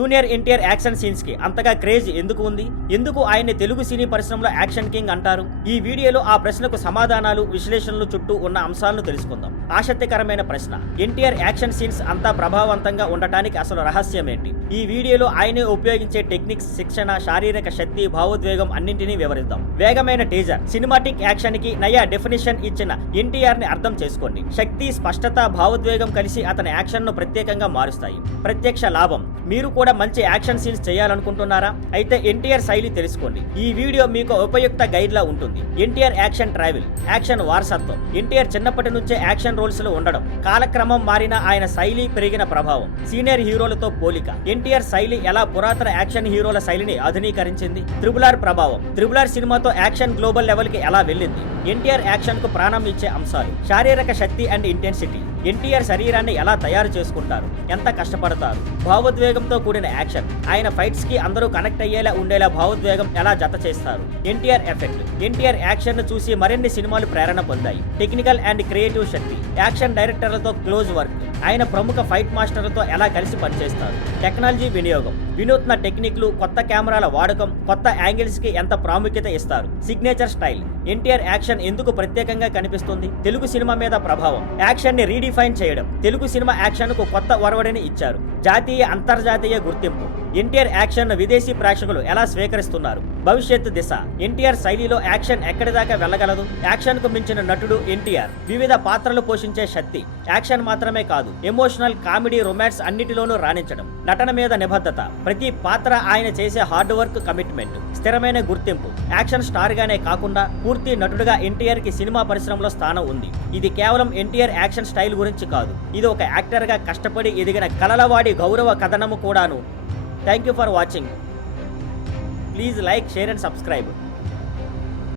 Junior NTR action scenes కి అంతగా craze ఎందుకు ఉంది? ఎందుకు ఆయన్ని తెలుగు సినీ పరిశ్రమలో యాక్షన్ కింగ్ అంటారు? ఈ వీడియోలో ఆ ప్రశ్నకు సమాధానాలు, విశ్లేషణలు చుట్టూ ఉన్న అంశాలను తెలుసుకుందాం. ఆసక్తికరమైన ప్రశ్న. ఎన్టీఆర్ యాక్షన్ సీన్స్ అంతా ప్రభావవంతంగా ఉండటానికి అసలు రహస్యం ఏంటి? ఈ వీడియోలో ఆయనే ఉపయోగించే టెక్నిక్స్, శిక్షణ, శారీరక శక్తి, భావోద్వేగం అన్నింటినీ వివరిద్దాం. వేగమైన టీజర్. సినిమాటిక్ యాక్షన్ కి నయా డెఫినిషన్ ఇచ్చిన ఎన్టీఆర్ ని అర్థం చేసుకోండి. శక్తి, స్పష్టత, భావోద్వేగం కలిసి అతని యాక్షన్ ను ప్రత్యేకంగా మారుస్తాయి. ప్రత్యక్ష లాభం. మీరు కూడా మంచి యాక్షన్ సీన్స్ చేయాలనుకుంటున్నారా? అయితే ఎన్టీఆర్ శైలి తెలుసుకోండి. ఈ వీడియో మీకు ఉపయుక్త గైడ్ లా ఉంటుంది. NTR action travel. యాక్షన్ వారసత్వం. ఎన్టీఆర్ చిన్నప్పటి నుంచే యాక్షన్ రోల్స్ లో ఉండడం, కాలక్రమం మారిన ఆయన శైలి, పెరిగిన ప్రభావం, సీనియర్ హీరోలతో పోలిక. ఎన్టీఆర్ శైలి ఎలా పురాతన యాక్షన్ హీరోల శైలిని ఆధునీకరించింది? త్రిబుల్ ఆర్ ప్రభావం. త్రిబుల్ ఆర్ సినిమాతో యాక్షన్ గ్లోబల్ లెవెల్ కి ఎలా వెళ్ళింది? ఎన్టీఆర్ యాక్షన్ కు ప్రాణం ఇచ్చే అంశాలు. శారీరక శక్తి అండ్ ఇంటెన్సిటీ. ఎన్టీఆర్ శరీరాన్ని ఎలా తయారు చేసుకుంటారు, ఎంత కష్టపడతారు. భావోద్వేగంతో కూడిన యాక్షన్. ఆయన ఫైట్స్ కి అందరూ కనెక్ట్ అయ్యేలా ఉండేలా భావోద్వేగం ఎలా జత చేస్తారు. ఎన్టీఆర్ ఎఫెక్ట్. ఎన్టీఆర్ యాక్షన్ ను చూసి మరిన్ని సినిమాలు ప్రేరణ పొందాయి. టెక్నికల్ అండ్ క్రియేటివ్ శక్తి. యాక్షన్ డైరెక్టర్లతో క్లోజ్ వర్క్. ఆయన ప్రముఖ ఫైట్ మాస్టర్లతో ఎలా కలిసి పనిచేస్తారు. టెక్నాలజీ వినియోగం. వినూత్న టెక్నిక్లు, కొత్త కెమెరాల వాడకం, కొత్త యాంగిల్స్ కి ఎంత ప్రాముఖ్యత ఇస్తారు. Signature style. ఎన్టీఆర్ యాక్షన్ ఎందుకు ప్రత్యేకంగా కనిపిస్తుంది? తెలుగు సినిమా మీద ప్రభావం. యాక్షన్ ని రీడిఫైన్ చేయడం. తెలుగు సినిమా యాక్షన్ కు కొత్త ఒరవడిని ఇచ్చారు. జాతీయ, అంతర్జాతీయ గుర్తింపు. ఎన్టీఆర్ యాక్షన్ ను విదేశీ ప్రేక్షకులు ఎలా స్వీకరిస్తున్నారు? భవిష్యత్తు దిశ. ఎన్టీఆర్ శైలిలో యాక్షన్ ఎక్కడి దాకా వెళ్ళగలదు? యాక్షన్ కు మించిన నటుడు ఎన్టీఆర్. వివిధ పాత్రలు పోషించే శక్తి. యాక్షన్ మాత్రమే కాదు, ఎమోషనల్, కామెడీ, రొమాన్స్ అన్నిటిలోనూ రాణించడం. నటన మీద నిబద్ధత. ప్రతి పాత్ర ఆయన చేసే హార్డ్ వర్క్, కమిట్మెంట్. స్థిరమైన గుర్తింపు. యాక్షన్ స్టార్ గానే కాకుండా పూర్తి నటుడుగా ఎన్టీఆర్ కి సినిమా పరిశ్రమలో స్థానం ఉంది. ఇది కేవలం ఎన్టీఆర్ యాక్షన్ స్టైల్ గురించి కాదు, ఇది ఒక యాక్టర్ గా కష్టపడి ఎదిగిన కలలవాడి గౌరవ కథనము కూడాను. Thank you for watching. Please like, share and subscribe.